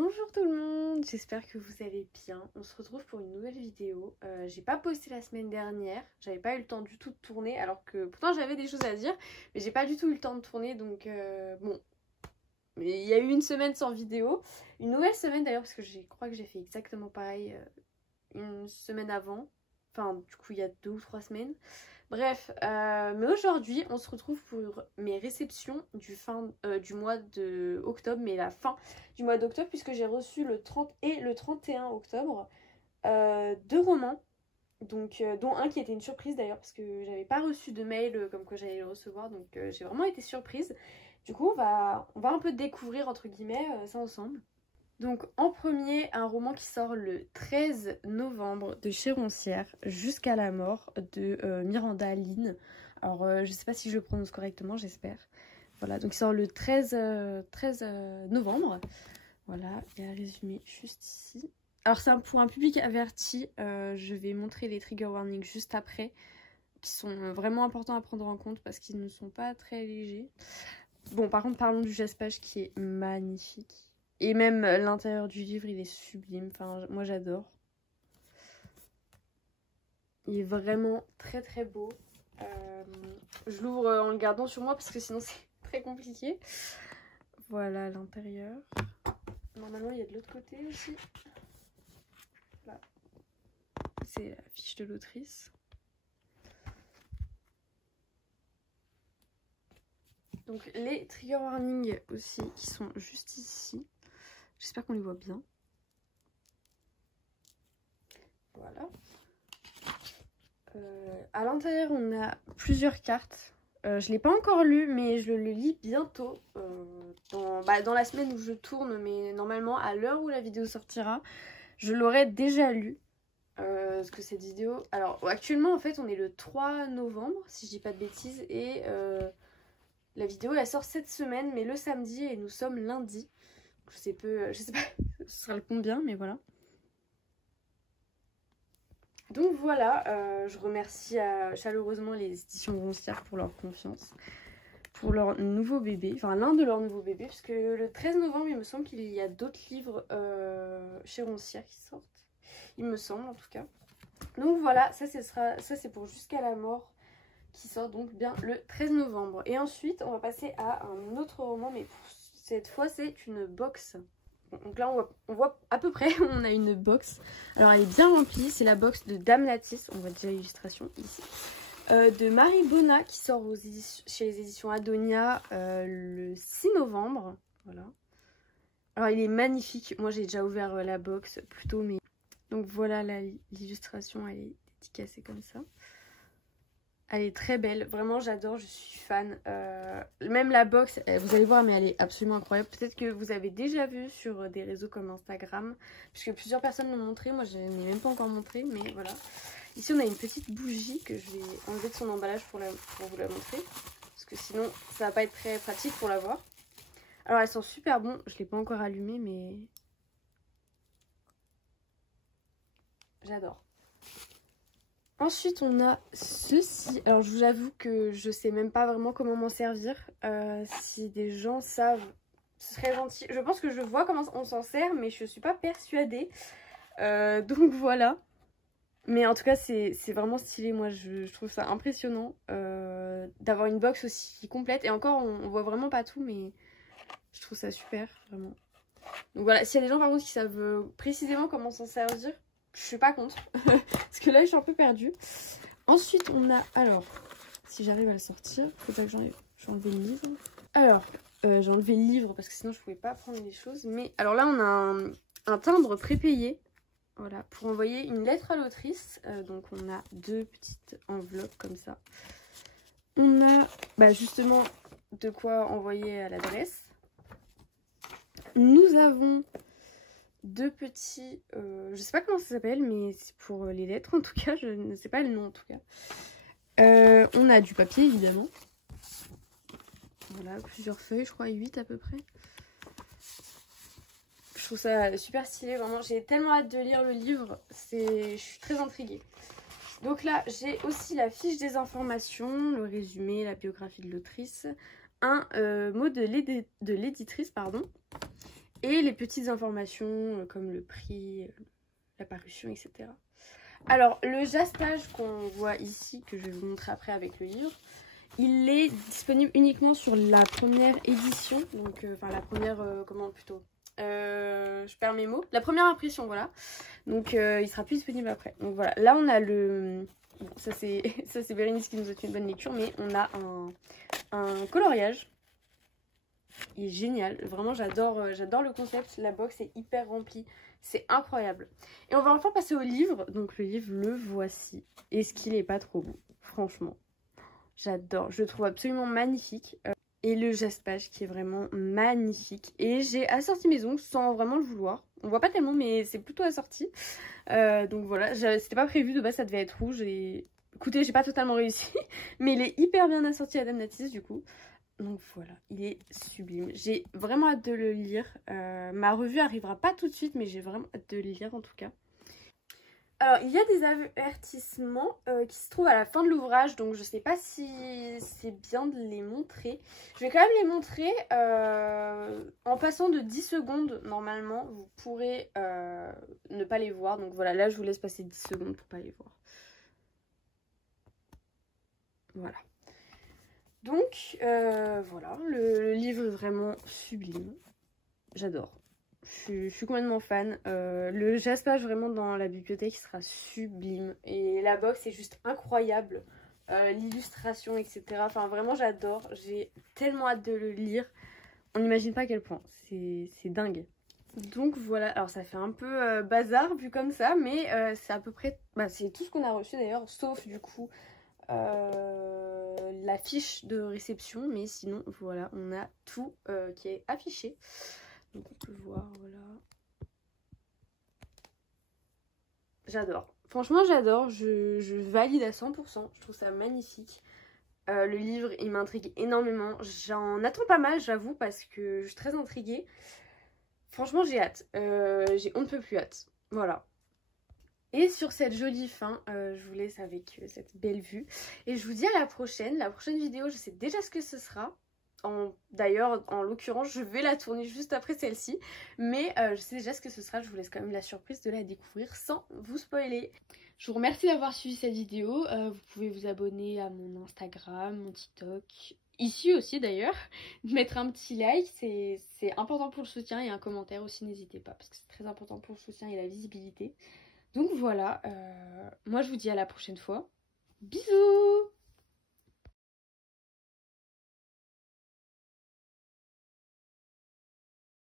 Bonjour tout le monde, j'espère que vous allez bien. On se retrouve pour une nouvelle vidéo. J'ai pas posté la semaine dernière, j'avais pas eu le temps du tout de tourner, alors que pourtant j'avais des choses à dire, mais j'ai pas du tout eu le temps de tourner, donc bon. Mais il y a eu une semaine sans vidéo, une nouvelle semaine d'ailleurs, parce que je crois que j'ai fait exactement pareil une semaine avant. Enfin, du coup, il y a 2 ou 3 semaines. Bref, mais aujourd'hui, on se retrouve pour mes réceptions du mois de octobre, mais la fin du mois d'octobre, puisque j'ai reçu le 30 et le 31 octobre 2 romans, donc, dont un qui était une surprise d'ailleurs, parce que j'avais pas reçu de mail comme quoi j'allais le recevoir, donc j'ai vraiment été surprise. Du coup, on va un peu découvrir, entre guillemets, ça ensemble. Donc en premier, un roman qui sort le 13 novembre de chez Roncière, Jusqu'à la mort de Miranda Lynn. Alors je sais pas si je le prononce correctement, j'espère. Voilà, donc il sort le 13 novembre. Voilà, il y a un résumé juste ici. Alors c'est pour un public averti, je vais montrer les trigger warnings juste après, qui sont vraiment importants à prendre en compte parce qu'ils ne sont pas très légers. Bon, par contre, parlons du jaspage qui est magnifique. Et même l'intérieur du livre, il est sublime. Enfin, moi, j'adore. Il est vraiment très très beau. Je l'ouvre en le gardant sur moi parce que sinon, c'est très compliqué. Voilà l'intérieur. Normalement, il y a de l'autre côté aussi. Là. C'est la fiche de l'autrice. Donc, les trigger warnings aussi qui sont juste ici. J'espère qu'on les voit bien. Voilà. À l'intérieur, on a plusieurs cartes. Je ne l'ai pas encore lu, mais je le lis bientôt. Dans la semaine où je tourne, mais normalement, à l'heure où la vidéo sortira, je l'aurai déjà lu. Parce que cette vidéo... Alors, actuellement, en fait, on est le 3 novembre, si je dis pas de bêtises. Et la vidéo, elle sort cette semaine, mais le samedi, et nous sommes lundi. Je sais pas ce sera le combien, mais voilà. Donc voilà, je remercie chaleureusement les éditions Roncière pour leur confiance, pour leur nouveau bébé, enfin l'un de leurs nouveaux bébés, puisque le 13 novembre, il me semble qu'il y a d'autres livres chez Roncière qui sortent, il me semble en tout cas. Donc voilà, ça c'est pour Jusqu'à la mort, qui sort donc bien le 13 novembre. Et ensuite, on va passer à un autre roman, mais cette fois c'est une box. Donc là on voit à peu près, on a une box. Alors elle est bien remplie, c'est la box de Dame Latisse, on voit déjà l'illustration ici. De Marie Bonnat qui sort chez les éditions Adonia le 6 novembre. Voilà. Alors il est magnifique, moi j'ai déjà ouvert la box plus tôt, mais... Donc voilà l'illustration, elle est dédicacée comme ça. Elle est très belle, vraiment j'adore, je suis fan. Même la box, vous allez voir, mais elle est absolument incroyable. Peut-être que vous avez déjà vu sur des réseaux comme Instagram, puisque plusieurs personnes l'ont montré. Moi je n'ai même pas encore montré, mais voilà. Ici on a une petite bougie que je vais enlever de son emballage pour vous la montrer, parce que sinon ça va pas être très pratique pour la voir. Alors elles sont super bon, je ne l'ai pas encore allumée, mais j'adore. Ensuite, on a ceci. Alors, je vous avoue que je sais même pas vraiment comment m'en servir. Si des gens savent, ce serait gentil. Je pense que je vois comment on s'en sert, mais je suis pas persuadée. Donc, voilà. Mais en tout cas, c'est vraiment stylé. Moi, je trouve ça impressionnant d'avoir une box aussi complète. Et encore, on voit vraiment pas tout, mais je trouve ça super, vraiment. Donc, voilà. S'il y a des gens, par contre, qui savent précisément comment s'en servir, je suis pas contre. Parce que là, je suis un peu perdue. Ensuite, on a... Alors, si j'arrive à le sortir, faut pas que j'ai enlevé le livre. Alors, j'ai enlevé le livre parce que sinon, je pouvais pas prendre les choses. Mais alors là, on a un timbre prépayé. Voilà, pour envoyer une lettre à l'autrice. Donc, on a 2 petites enveloppes comme ça. On a justement de quoi envoyer à l'adresse. Nous avons... 2 petits, je sais pas comment ça s'appelle, mais c'est pour les lettres en tout cas, je ne sais pas le nom en tout cas. On a du papier évidemment. Voilà, plusieurs feuilles, je crois 8 à peu près. Je trouve ça super stylé, vraiment. J'ai tellement hâte de lire le livre, je suis très intriguée. Donc là, j'ai aussi la fiche des informations, le résumé, la biographie de l'autrice, un mot de l'éditrice, pardon. Et les petites informations comme le prix, la parution, etc. Alors, le jaspage qu'on voit ici, que je vais vous montrer après avec le livre, il est disponible uniquement sur la première édition. Donc, enfin la première, comment plutôt je perds mes mots. La première impression, voilà. Donc, il sera plus disponible après. Donc voilà, là on a le... Bon, ça c'est Bérénice qui nous a fait une bonne lecture, mais on a un coloriage. Il est génial, vraiment j'adore le concept, la box est hyper remplie, c'est incroyable. Et on va enfin passer au livre, donc le livre le voici. Est-ce qu'il est pas trop beau, franchement. J'adore, je le trouve absolument magnifique. Et le jaspage qui est vraiment magnifique. Et j'ai assorti mes ongles sans vraiment le vouloir. On voit pas tellement mais c'est plutôt assorti. Donc voilà, c'était pas prévu, de base ça devait être rouge. Et écoutez, j'ai pas totalement réussi. Mais il est hyper bien assorti à Dame Natis du coup. Donc voilà, il est sublime. J'ai vraiment hâte de le lire. Ma revue arrivera pas tout de suite, mais j'ai vraiment hâte de le lire en tout cas. Alors, il y a des avertissements qui se trouvent à la fin de l'ouvrage, donc je sais pas si c'est bien de les montrer. Je vais quand même les montrer en passant de 10 secondes, normalement, vous pourrez ne pas les voir. Donc voilà, là je vous laisse passer 10 secondes pour pas les voir. Voilà. Donc, voilà, le livre est vraiment sublime. J'adore. Je suis complètement fan. Le jaspage vraiment dans la bibliothèque sera sublime. Et la box est juste incroyable. L'illustration, etc. Enfin, vraiment, j'adore. J'ai tellement hâte de le lire. On n'imagine pas à quel point. C'est dingue. Donc voilà, alors ça fait un peu bazar vu comme ça, mais c'est à peu près... Bah, c'est tout ce qu'on a reçu d'ailleurs, sauf du coup la fiche de réception. Mais sinon, voilà, on a tout qui est affiché. Donc on peut voir, voilà. J'adore. Franchement, j'adore. Je valide à 100%. Je trouve ça magnifique. Le livre, il m'intrigue énormément. J'en attends pas mal, j'avoue, parce que je suis très intriguée. Franchement, j'ai hâte. J'ai on ne peut plus hâte. Voilà. Et sur cette jolie fin, je vous laisse avec cette belle vue. Et je vous dis à la prochaine. La prochaine vidéo, je sais déjà ce que ce sera. D'ailleurs, en l'occurrence, je vais la tourner juste après celle-ci. Mais je sais déjà ce que ce sera. Je vous laisse quand même la surprise de la découvrir sans vous spoiler. Je vous remercie d'avoir suivi cette vidéo. Vous pouvez vous abonner à mon Instagram, mon TikTok, ici aussi d'ailleurs. Mettre un petit like, c'est important pour le soutien. Et un commentaire aussi, n'hésitez pas. Parce que c'est très important pour le soutien et la visibilité. Donc voilà, moi je vous dis à la prochaine fois. Bisous!